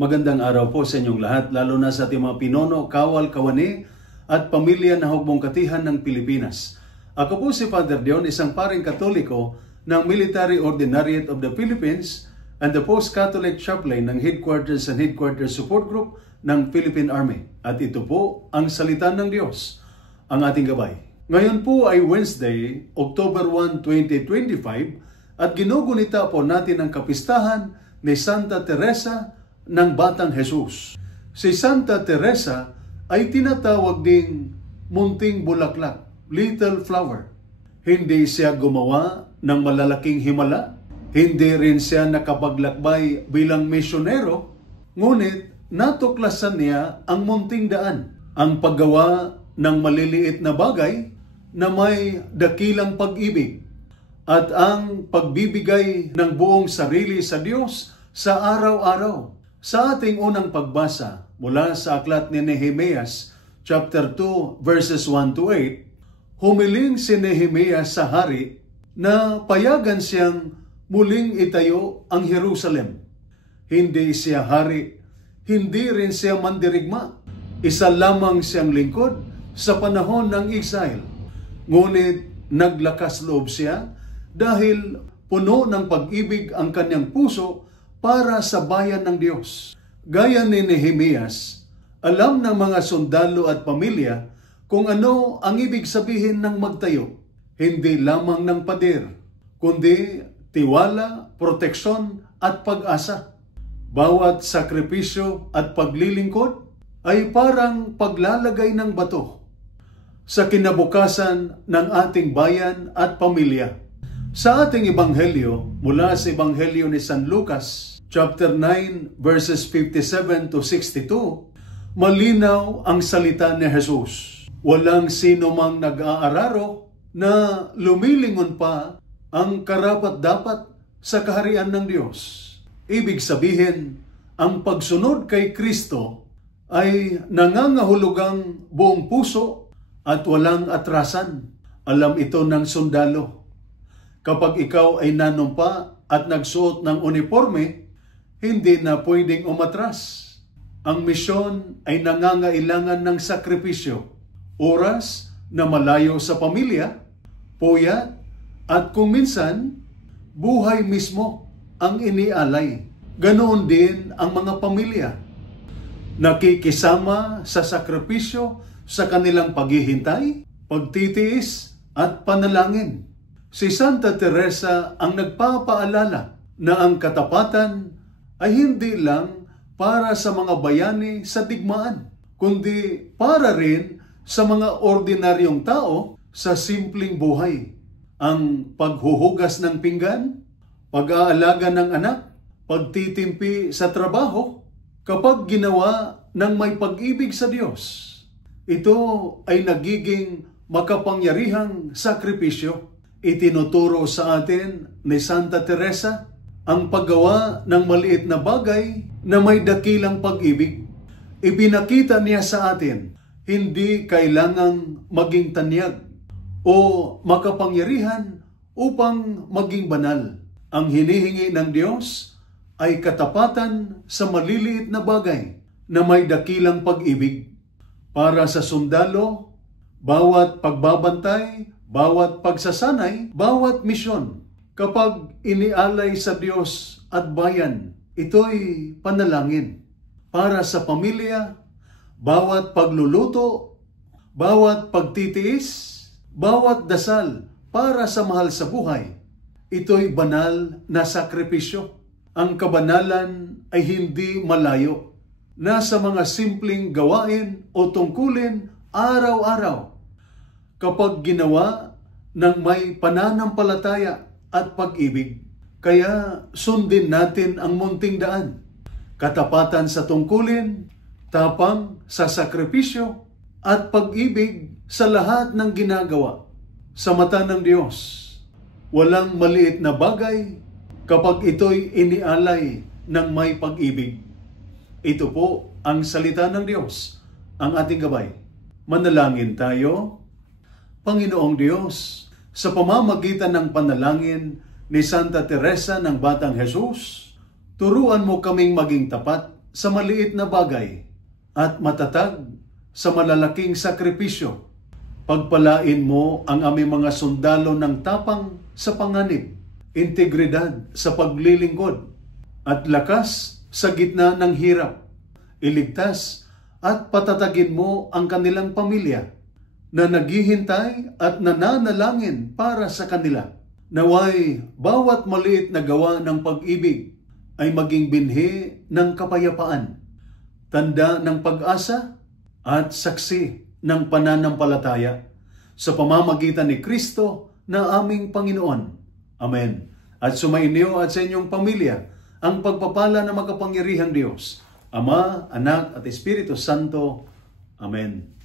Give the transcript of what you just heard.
Magandang araw po sa inyong lahat, lalo na sa ating mga pinono, kawal, kawani at pamilya na hugbong katihan ng Pilipinas. Ako po si Father Dion, isang paring Katoliko ng Military Ordinariate of the Philippines and the Post-Catholic Chaplain ng Headquarters and Headquarters Support Group ng Philippine Army. At ito po ang salita ng Diyos, ang ating gabay. Ngayon po ay Wednesday, October 1, 2025 at ginugunita po natin ang kapistahan ni Santa Teresa ng Batang Jesus. Si Santa Teresa ay tinatawag ding munting bulaklak, little flower. Hindi siya gumawa ng malalaking himala, hindi rin siya nakapaglakbay bilang misyonero, ngunit natuklasan niya ang munting daan, ang paggawa ng maliliit na bagay na may dakilang pag-ibig at ang pagbibigay ng buong sarili sa Diyos sa araw-araw. Sa ating unang pagbasa mula sa aklat ni Nehemias, chapter 2, verses 1 to 8, humiling si Nehemias sa hari na payagan siyang muling itayo ang Jerusalem. Hindi siya hari, hindi rin siya mandirigma. Isa lamang siyang lingkod sa panahon ng exile. Ngunit naglakas loob siya dahil puno ng pag-ibig ang kanyang puso para sa bayan ng Diyos. Gaya ni Nehemias, alam ng mga sundalo at pamilya kung ano ang ibig sabihin ng magtayo. Hindi lamang ng pader, kundi tiwala, proteksyon at pag-asa. Bawat sakripisyo at paglilingkod ay parang paglalagay ng bato sa kinabukasan ng ating bayan at pamilya. Sa ating ebanghelyo, mula sa ebanghelyo ni San Lucas, chapter 9, verses 57 to 62, malinaw ang salita ni Jesus. Walang sino mang nag-aararo na lumilingon pa ang karapat-dapat sa kaharian ng Diyos. Ibig sabihin, ang pagsunod kay Kristo ay nangangahulugang buong puso at walang atrasan. Alam ito ng sundalo. Kapag ikaw ay nanumpa at nagsuot ng uniforme, hindi na pwedeng umatras. Ang misyon ay nangangailangan ng sakripisyo, oras na malayo sa pamilya, puyat, at kung minsan, buhay mismo ang inialay. Ganoon din ang mga pamilya. Nakikisama sa sakripisyo sa kanilang paghihintay, pagtitiis, at panalangin. Si Santa Teresa ang nagpapaalala na ang katapatan ay hindi lang para sa mga bayani sa digmaan, kundi para rin sa mga ordinaryong tao sa simpleng buhay. Ang paghuhugas ng pinggan, pag-aalaga ng anak, pagtitimpi sa trabaho, kapag ginawa ng may pag-ibig sa Diyos, ito ay nagiging makapangyarihang sakripisyo. Itinuturo sa atin ni Santa Teresa ang paggawa ng maliit na bagay na may dakilang pag-ibig. Ipinakita niya sa atin, hindi kailangang maging tanyag o makapangyarihan upang maging banal. Ang hinihingi ng Diyos ay katapatan sa maliliit na bagay na may dakilang pag-ibig. Para sa sundalo, bawat pagbabantay, bawat pagsasanay, bawat misyon, kapag inialay sa Diyos at bayan, ito'y panalangin. Para sa pamilya, bawat pagluluto, bawat pagtitiis, bawat dasal para sa mahal sa buhay, ito'y banal na sakripisyo. Ang kabanalan ay hindi malayo. Nasa mga simpleng gawain o tungkulin araw-araw. Kapag ginawa ng may pananampalataya at pag-ibig, kaya sundin natin ang munting daan. Katapatan sa tungkulin, tapang sa sakripisyo, at pag-ibig sa lahat ng ginagawa. Sa mata ng Diyos, walang maliit na bagay kapag ito'y inialay ng may pag-ibig. Ito po ang salita ng Diyos, ang ating gabay. Manalangin tayo. Panginoong Diyos, sa pamamagitan ng panalangin ni Santa Teresa ng Batang Jesus, turuan mo kaming maging tapat sa maliit na bagay at matatag sa malalaking sakripisyo. Pagpalain mo ang aming mga sundalo ng tapang sa panganib, integridad sa paglilingkod, at lakas sa gitna ng hirap. Iligtas at patatagin mo ang kanilang pamilya na naghihintay at nananalangin para sa kanila. Naway bawat maliit na gawa ng pag-ibig ay maging binhi ng kapayapaan, tanda ng pag-asa at saksi ng pananampalataya sa pamamagitan ni Kristo na aming Panginoon. Amen. At sumainyo at sa inyong pamilya ang pagpapala ng makapangyarihang Diyos, Ama, Anak at Espiritu Santo. Amen.